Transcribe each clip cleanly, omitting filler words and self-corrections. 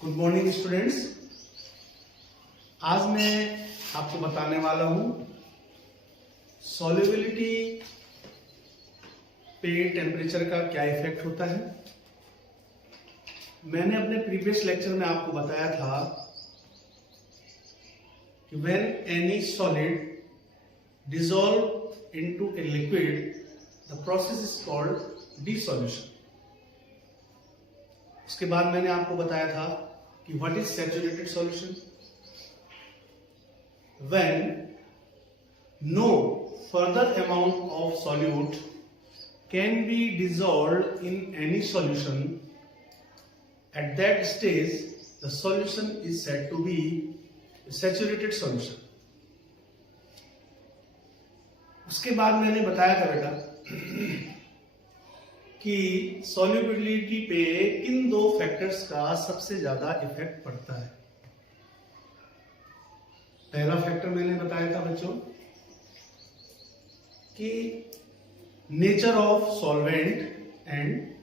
Good morning students. आज मैं आपको बताने वाला हूं सॉल्युबिलिटी पे टेम्परेचर का क्या इफेक्ट होता है। मैंने अपने प्रीवियस लेक्चर में आपको बताया था कि when any solid dissolve into a liquid the process is called dissolution. उसके बाद मैंने आपको बताया था कि what is saturated solution. When no further amount of solute can be dissolved in any solution, at that stage the solution is said to be saturated solution. उसके बाद मैंने बताया था बेटा कि सॉल्युबिलिटी पे किन दो फैक्टर्स का सबसे ज्यादा इफेक्ट पड़ता है। पहला फैक्टर मैंने बताया था बच्चों कि nature of solvent and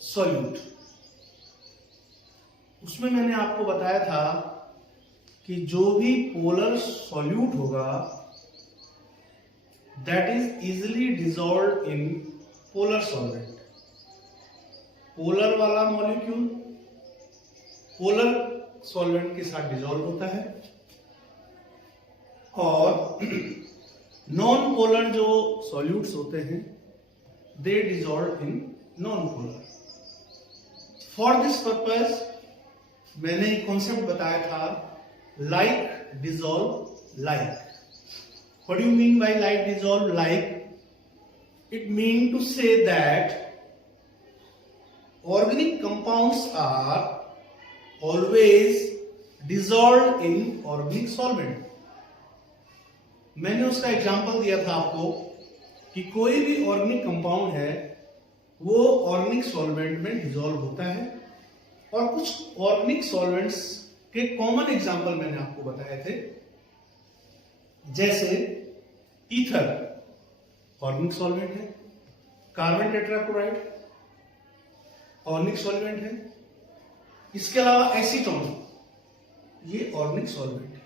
solute. उसमें मैंने आपको बताया था कि जो भी पोलर सॉल्यूट होगा that is easily dissolved in polar solvent. Polar वाला मॉलिक्यूल पोलर सॉल्वेंट के साथ डिसॉल्व होता है और नॉन पोलर जो सॉल्यूट्स होते हैं they dissolve in non polar. For this purpose मैंने एक कॉन्सेप्ट बताया था like dissolve like. What do you mean by like dissolve like? It means to say that organic compounds are always dissolved in organic solvent। मैंने उसका example दिया था आपको कि कोई भी ऑर्गेनिक कंपाउंड है वो ऑर्गेनिक सॉल्वेंट में डिसॉल्व होता है और कुछ ऑर्गेनिक सॉल्वेंट्स के कॉमन एग्जांपल मैंने आपको बताए थे, जैसे ईथर ऑर्गेनिक सॉल्वेंट है, कार्बन टेट्राक्लोराइड ऑर्गेनिक सॉल्वेंट है, इसके अलावा एसीटोन ये ऑर्गेनिक सॉल्वेंट है।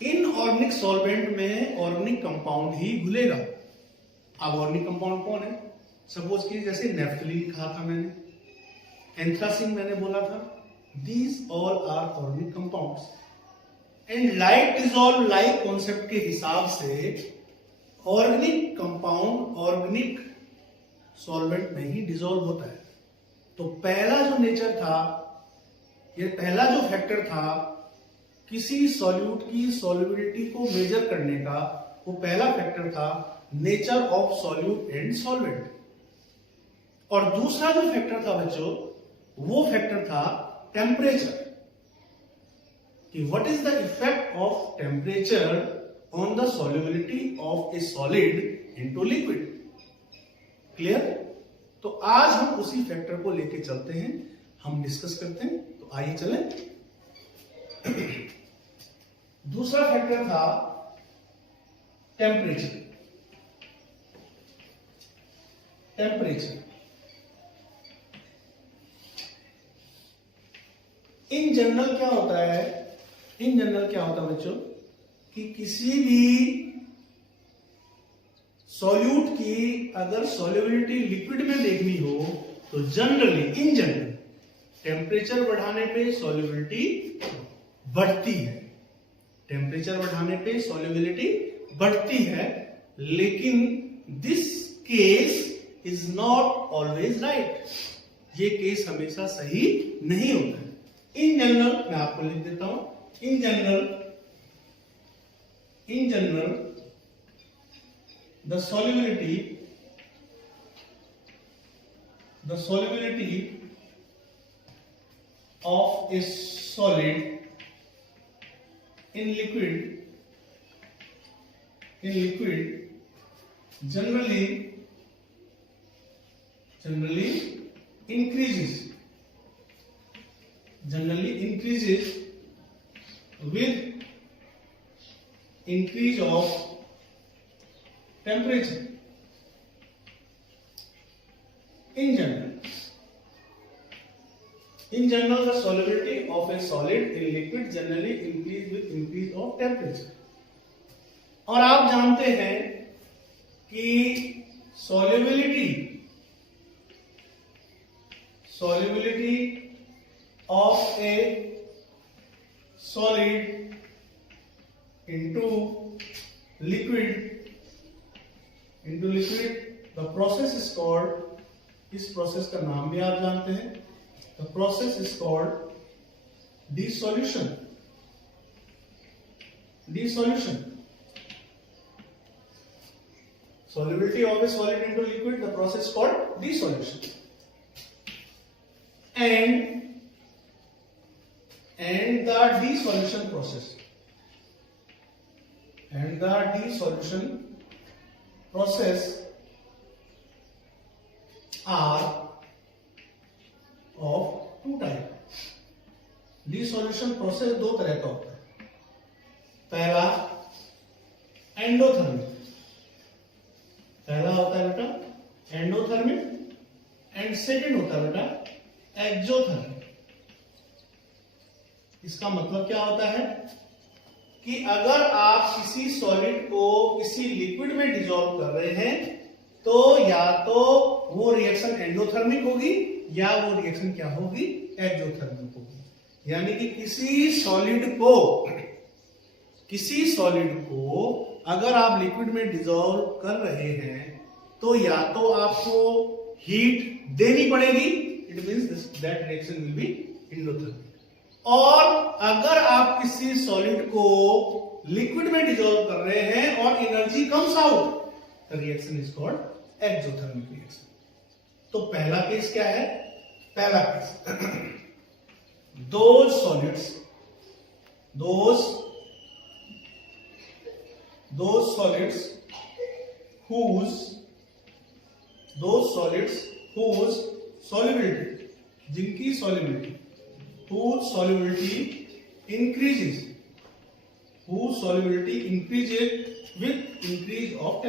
इन ऑर्गेनिक सॉल्वेंट में ऑर्गेनिक कंपाउंड ही घुलेगा। अब ऑर्गेनिक कंपाउंड कौन है? सपोज कि जैसे नेफ्थलीन कहा था मैंने, एंथ्रासिन मैंने बोला था, these all are organic compounds. And like dissolve like concept के हिसाब से ऑर्गेनिक कंपाउंड ऑर्गेनिक सॉल्वेंट में ही डिसॉल्व होता है। तो पहला जो नेचर था, ये पहला जो फैक्टर था किसी सॉल्यूट की सॉल्युबिलिटी को मेजर करने का, वो पहला फैक्टर था nature of solute and solvent. और दूसरा जो फैक्टर था बच्चों वो फैक्टर था टेम्परेचर, कि what is the effect of temperature on the solubility of a solid into liquid। Clear? तो आज हम उसी फैक्टर को लेके चलते हैं, हम डिस्कस करते हैं। तो आइए चलें। दूसरा फैक्टर था टेम्परेचर। टेम्परेचर इन जनरल क्या होता है? इन जनरल क्या होता है बच्चों कि किसी भी सॉल्यूट की अगर सॉल्युबिलिटी लिक्विड में देखनी हो तो जनरली इन जनरल टेम्परेचर बढ़ाने पे सॉल्युबिलिटी बढ़ती है। टेम्परेचर बढ़ाने पे सॉल्युबिलिटी बढ़ती है, लेकिन this case is not always right. ये केस हमेशा सही नहीं होता है। इन जनरल मैं आपको लिख देता हूं, in general the solubility of a solid in liquid generally increases with increase of temperature in general। In general, the solubility of a solid in liquid generally increase with increase of temperature. और आप जानते हैं कि solubility of a solid into liquid, the process is called, इस process का नाम भी आप जानते हैं, the process is called dissolution. Solubility of a solid into liquid, the process called dissolution. And the dissolution process are of two type. Dissolution process दो तरह का होता है. पहला एंडोथर्मिक, पहला होता है बेटा एंडोथर्मिक, एंड सेकेंड होता है बेटा एक्सोथर्मिक. इसका मतलब क्या होता है कि अगर आप किसी सॉलिड को किसी लिक्विड में डिसॉल्व कर रहे हैं तो या तो वो रिएक्शन एंडोथर्मिक होगी या वो रिएक्शन क्या होगी, एक्सोथर्मिक होगी. यानी कि किसी सॉलिड को अगर आप लिक्विड में डिसॉल्व कर रहे हैं तो या तो आपको हीट देनी पड़ेगी, it means that reaction will be endothermic. और अगर आप किसी सॉलिड को लिक्विड में डिसॉल्व कर रहे हैं और energy comes out, the reaction is called exothermic reaction. तो पहला केस क्या है, पहला case those solids whose solubility, जिनकी solubility, whose solubility increases with increase of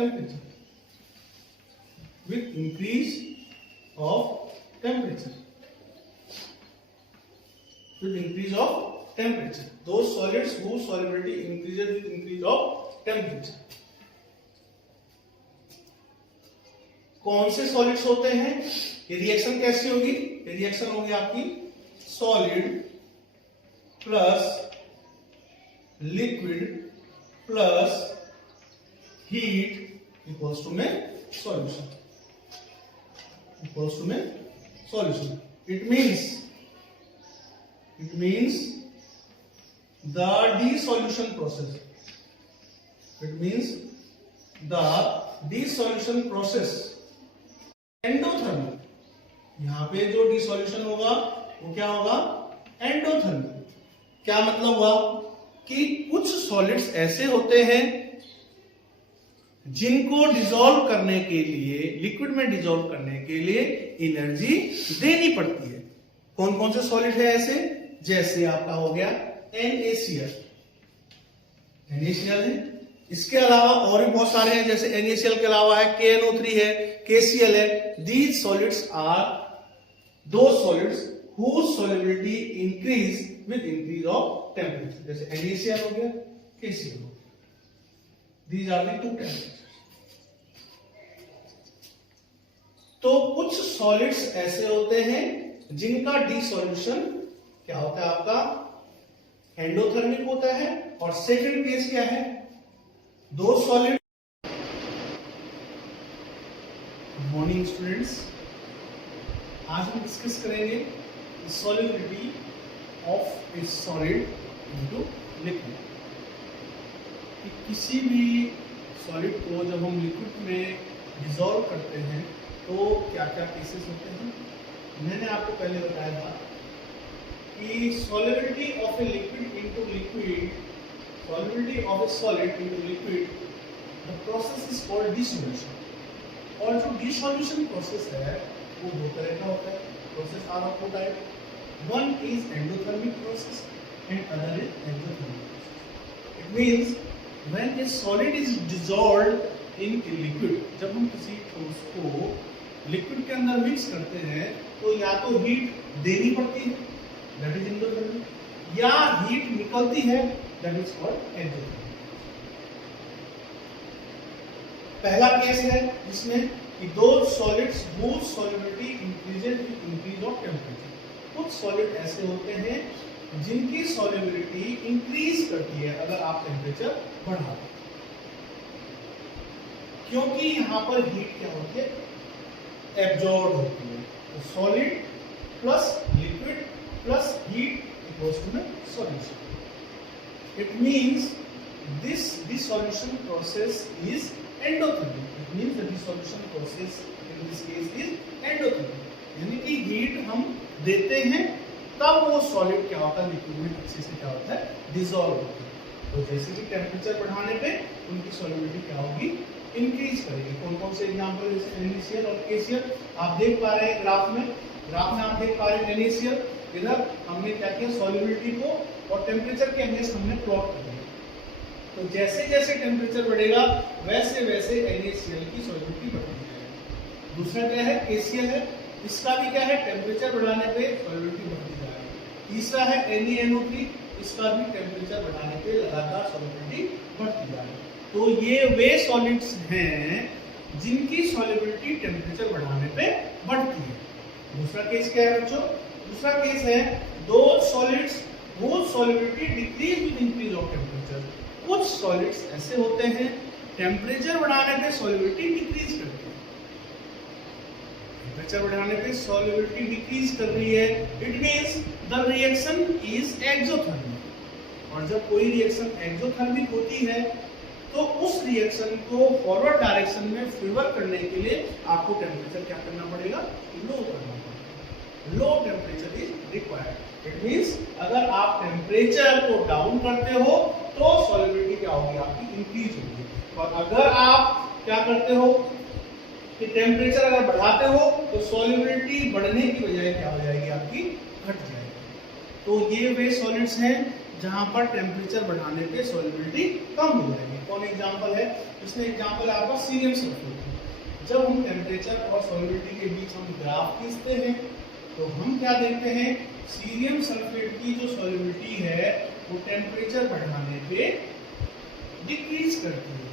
temperature, those solids whose solubility increases with increase of temperature. कौन से solids होते हैं, ये रिएक्शन कैसी होगी, ये रिएक्शन होगी आपकी solid plus liquid plus heat equals to में solution. It means the dissolution process endothermic. यहां पे जो डिसॉल्यूशन होगा वो क्या होगा, एंडोथर्मिक. क्या मतलब हुआ कि कुछ सॉलिड्स ऐसे होते हैं जिनको डिसॉल्व करने के लिए, लिक्विड में डिसॉल्व करने के लिए एनर्जी देनी पड़ती है. कौन कौन से सॉलिड है ऐसे, जैसे आपका हो गया NaCl है. इसके अलावा और भी बहुत सारे हैं, जैसे NaCl के अलावा है KNO3 है, KCl है. These solids are those solids whose solubility increase with increase of temperature. जैसे NaCl हो गया, KCl हो गया. These are the two temperatures. तो कुछ सॉलिड्स ऐसे होते हैं जिनका डिसॉल्यूशन क्या होता है, आपका एंडोथर्मिक होता है. और सेकंड केस क्या है, दो सॉलिड. गुड मॉर्निंग स्टूडेंट्स, आज हम डिस्कस करेंगे solubility of A solid into liquid. किसी भी सॉलिड को जब हम लिक्विड में डिसॉल्व करते हैं तो क्या क्या केसेस होते हैं. मैंने आपको पहले बताया था कि solubility of a liquid into liquid, solubility of A solid into liquid, the process is called dissolution. और जो डिसॉल्यूशन प्रोसेस है वो दो तरह का होता है. Process are of two type. One is endothermic process and other is exothermic process. It means when a solid is dissolved in a liquid, जब हम किसी ठोस को लिक्विड के अंदर मिक्स करते हैं तो या तो हीट देनी पड़ती है, दैट इज एंडोथर्मिक, या हीट निकलती है, दैट इज कॉल्ड एक्सोथर्मिक। पहला केस है जिसमें कि दो solids whose solubility increases with increase of temperature। कुछ सॉलिड ऐसे होते हैं जिनकी सॉल्युबिलिटी इंक्रीज करती है अगर आप टेम्परेचर बढ़ाते हैं, क्योंकि यहां पर हीट क्या होती है, एब्जॉर्ब होती है। तो solid plus liquid plus heat equals to solution. It means this dissolution process is endothermic। It means the dissolution process in this case is endothermic, यानी कि हीट हम देते हैं तब वो सॉलिड क्या होता है, लिक्विड में अच्छे से क्या होता है, डिसॉल्व होता है। तो जैसे कि टेम्परेचर बढ़ाने पे उनकी सॉल्युबिलिटी क्या होगी, इंक्रीज करेगी। कौन कौन से एग्जांपल, जैसे NaCl और KCl आप देख पा रहे हैं ग्राफ में आप देख पा रहे हैं NaCl, इधर हमने क्या किया, सॉल्युबिलिटी को और टेम्परेचर के अगेंस्ट हमने प्लॉट कर दिया। तो जैसे जैसे टेम्परेचर बढ़ेगा वैसे वैसे NaCl की सॉल्युबिलिटी बढ़ती जाएगी। दूसरा क्या है, KCl है, इसका भी क्या है, टेम्परेचर बढ़ाने पे सॉल्युबिलिटी बढ़ती जाएगी। तीसरा है NaNO3, इसका भी टेम्परेचर बढ़ाने पे लगातार सॉल्युबिलिटी बढ़ती जाएगी। तो ये वे सॉलिड्स हैं जिनकी सॉल्युबिलिटी टेम्परेचर बढ़ाने पे बढ़ती है। दूसरा केस क्या है बच्चों, दूसरा केस है दो solids whose solubility decrease with increase of temperature। कुछ सॉलिड्स ऐसे होते हैं टेम्परेचर बढ़ाने पे सॉल्युबिलिटी डिक्रीज करती है, टेम्परेचर बढ़ाने पे सॉल्युबिलिटी डिक्रीज कर रही है, it means the reaction is exothermic. और जब कोई रिएक्शन एक्सोथर्मिक होती है तो उस रिएक्शन को फॉरवर्ड डायरेक्शन में फेवर करने के लिए आपको टेम्परेचर क्या करना पड़ेगा, लो करना पड़ेगा। Low temperature is required. It means अगर आप टेम्परेचर को डाउन करते हो तो सॉल्युबिलिटी क्या होगी, आपकी इंक्रीज होगी। और अगर आप क्या करते हो कि टेम्परेचर अगर बढ़ाते हो तो सॉल्युबिलिटी बढ़ने की बजाय क्या हो जाएगी, आपकी घट जाएगी। तो ये वे सॉलिड्स हैं जहां पर टेम्परेचर बढ़ाने पे सॉल्युबिलिटी कम हो जाएगी। कौन एग्जांपल है, इसमें एग्जांपल है आपका सीरियम सल्फेट। जब हम टेम्परेचर और सॉल्युबिलिटी के बीच हम ग्राफ खींचते हैं तो हम क्या देखते हैं, सीरियम सल्फेट की जो सॉल्युबिलिटी है वो टेम्परेचर बढ़ाने पे डिक्रीज करती है।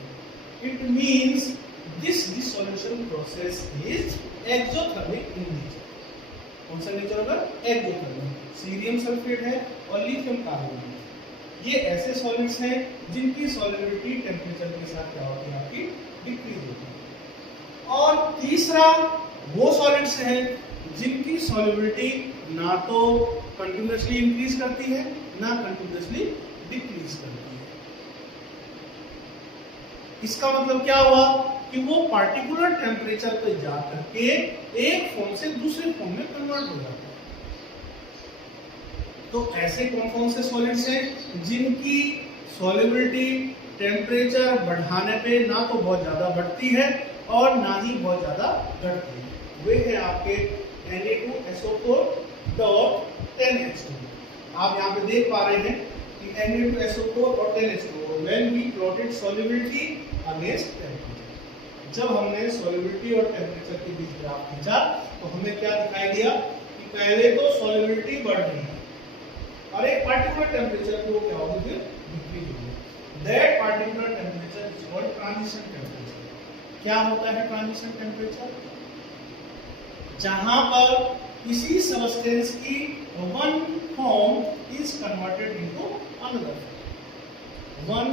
It means this dissolution process is exothermic in nature. कौन सा नेचर होगा, एक्सोथर्मिक। सीरियम सल्फेट है और लिथियम कार्बोनेट, ये ऐसे सॉलिड्स हैं जिनकी सॉल्युबिलिटी टेम्परेचर के साथ क्या होती है, आपकी डिक्रीज होती है। और तीसरा वो सॉलिड्स हैं जिनकी सॉल्युबिलिटी ना तो कंटिन्यूअसली इंक्रीज करती है ना कंटिन्यूअसली डिक्रीज करती है। इसका मतलब क्या हुआ कि वो पार्टिकुलर टेम्परेचर पे जा करके एक फॉर्म से दूसरे फॉर्म में कन्वर्ट हो जाता है। तो ऐसे कौन से सॉलिड्स हैं जिनकी सॉल्युबिलिटी टेम्परेचर बढ़ाने पे ना तो बहुत ज्यादा बढ़ती है और ना ही बहुत ज्यादा घटती है, वे हैं आपके Na2SO4 डॉट 10H2। आप यहाँ पे देख पा रहे हैं कि Na2SO4 और 10H2 when we plotted solubility against temperature। जब हमने सॉल्युबिलिटी और टेम्परेचर के बीच ग्राफ खींचा तो हमें क्या दिखाई दिया कि पहले तो सॉल्युबिलिटी बढ़ रही है और एक पार्टिकुलर टेम्परेचर पे वो क्या होगी, फिर डिक्रीज होगी। That particular temperature is called transition temperature. क्या होता है ट्रांजिशन टेम्परेचर, जहां पर किसी सबस्टेंस की one form is converted into another, one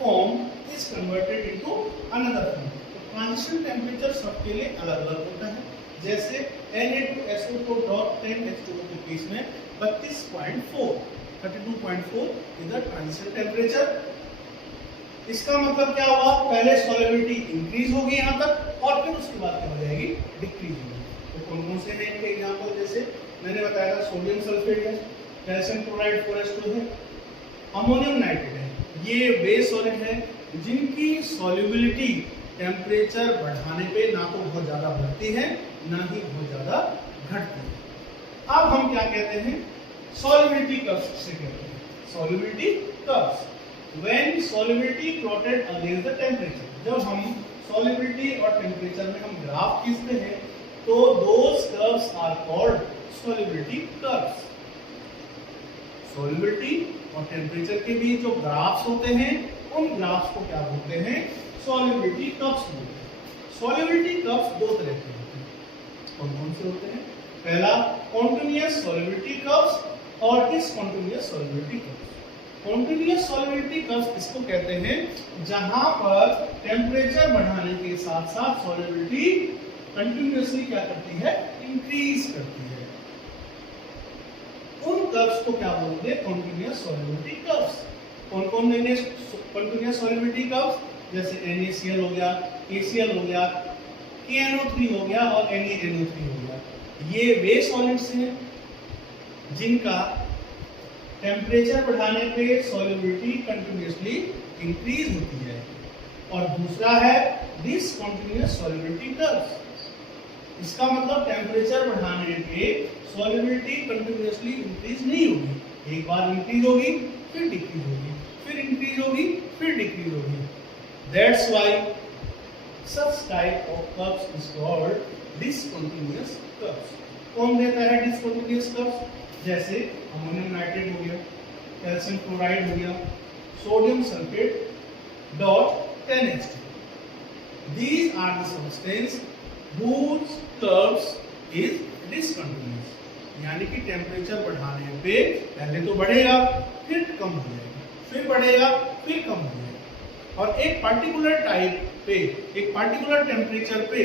form is converted into another form. तो ट्रांजिशन टेम्परेचर सबके लिए अलग अलग होता है। जैसे Na2SO4.10H2O के केस में 32.4 इज द ट्रांजिशन टेम्परेचर। इसका मतलब क्या हुआ, पहले सॉल्युबिलिटी इंक्रीज होगी यहां तक और फिर उसके बाद क्या हो जाएगी, डिक्रीज होगी। तो कौन कौन से हैं इनके एग्जांपल, जैसे मैंने बताया था सोडियम सल्फेट है, कैल्शियम क्लोराइड 4H2 है, अमोनियम नाइट्रेट है। ये वे सॉलिड है जिनकी सॉल्युबिलिटी टेम्परेचर बढ़ाने पे ना तो बहुत ज्यादा बढ़ती है ना ही बहुत ज्यादा घटती है। अब हम क्या कहते हैं, सॉल्युबिलिटी कर्व्स से कहते हैं, solubility curves. When solubility plotted against the temperature, जब हम सॉल्युबिलिटी और टेम्परेचर में हम ग्राफ खींचते हैं तो those curves are called solubility curves. Solubility और टेम्परेचर के बीच जो ग्राफ्स होते हैं उन ग्राफ्स को क्या बोलते हैं? सॉल्युबिलिटी कर्व्स बोलते हैं। सॉल्युबिलिटी कर्व्स दो तरह के होते हैं। कौन कौन से होते हैं? पहला कॉन्टिन्यूअस सॉल्युबिलिटी कर्व्स और discontinuous solubility curves. Continuous solubility curves इसको कहते हैं जहां पर टेम्परेचर बढ़ाने के साथ साथ सॉल्युबिलिटी कंटिन्यूअसली क्या करती है? इंक्रीज करती है। उन कर्व्स को क्या बोलते हैं? Continuous solubility curves. कौन कौन कॉन्टिन्यूअस सॉल्युबिलिटी कर्व्स? जैसे NaCl हो गया, KCl हो गया, KNO3 हो गया और NaNO3 हो गया। ये वे सॉलिड्स हैं जिनका टेम्परेचर बढ़ाने पे सॉल्युबिलिटी कंटिन्यूअसली इंक्रीज होती है। और दूसरा है डिसकंटीन्यूअस सॉल्युबिलिटी कर्व्स। इसका मतलब टेम्परेचर बढ़ाने पे सॉल्युबिलिटी कंटिन्यूअसली इंक्रीज नहीं होगी। एक बार इंक्रीज होगी फिर डिक्रीज होगी, फिर इंक्रीज होगी फिर डिक्रीज होगी। That's why such type of curves is called discontinuous curves। कौन देता है discontinuous curves? जैसे अमोनियम नाइट्रेट हो गया, कैल्शियम क्लोराइड हो गया, sodium sulphate dot 10H2। These are the substance whose curves is discontinuous। यानी कि टेम्परेचर बढ़ाने पे पहले तो बढ़ेगा फिर कम हो जाएगा, फिर बढ़ेगा फिर कम हो जाएगा। और एक पर्टिकुलर टाइप पे, एक पर्टिकुलर टेम्परेचर पे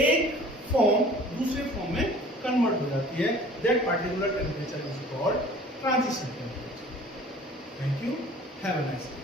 एक फॉर्म दूसरे फॉर्म में कन्वर्ट हो जाती है। That particular temperature is called transition temperature. Thank you, have a nice day.